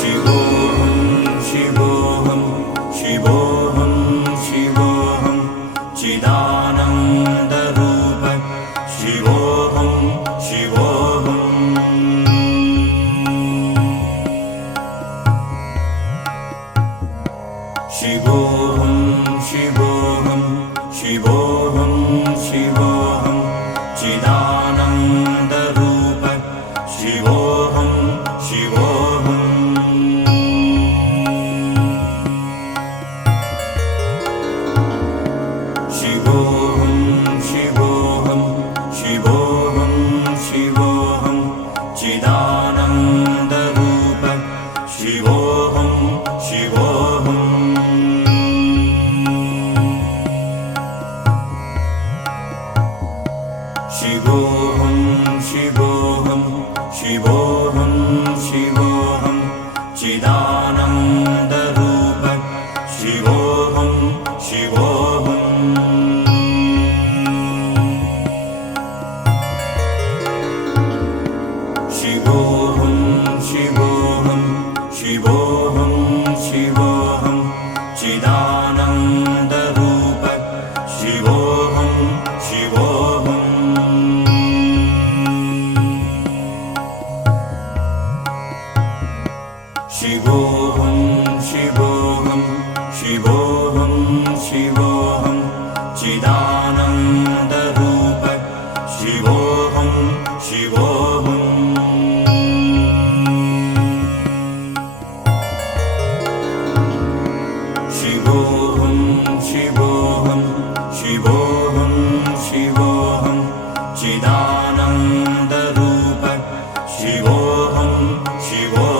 शिवोऽहं शिवोऽहं शिवोऽहं शिवोऽहं चिदानन्दरूप शिवोऽहं शिवोऽहं शिवोऽहं शिवोऽहं शिवोऽहं शिवोऽहं चिदानन्दरूप शिवोऽहं शिवोऽहं शिवोऽहं शिवोऽहं शिवोऽहं शिवोऽहं चिदानन्दरूप शिवोऽहं शिवोऽहं शिवोऽहं शिवोऽहं शिवोऽहं शिवोऽहं चिदानन्दरूप शिवोऽहं शिवोऽहं शिवोऽहं शिवोऽहं शिवोऽहं शिवोऽहं चिदानन्दरूप शिवोऽहं शिवोऽहं शिवोऽहं शिवोऽहं शिवोऽहं शिवोऽहं चिदानन्दरूप शिवोऽहं शिवोऽहं शिवोऽहं शिवोऽहं शिवोऽहं शिवोऽहं चिदानन्दरूप शिवोऽहं शिवोऽहं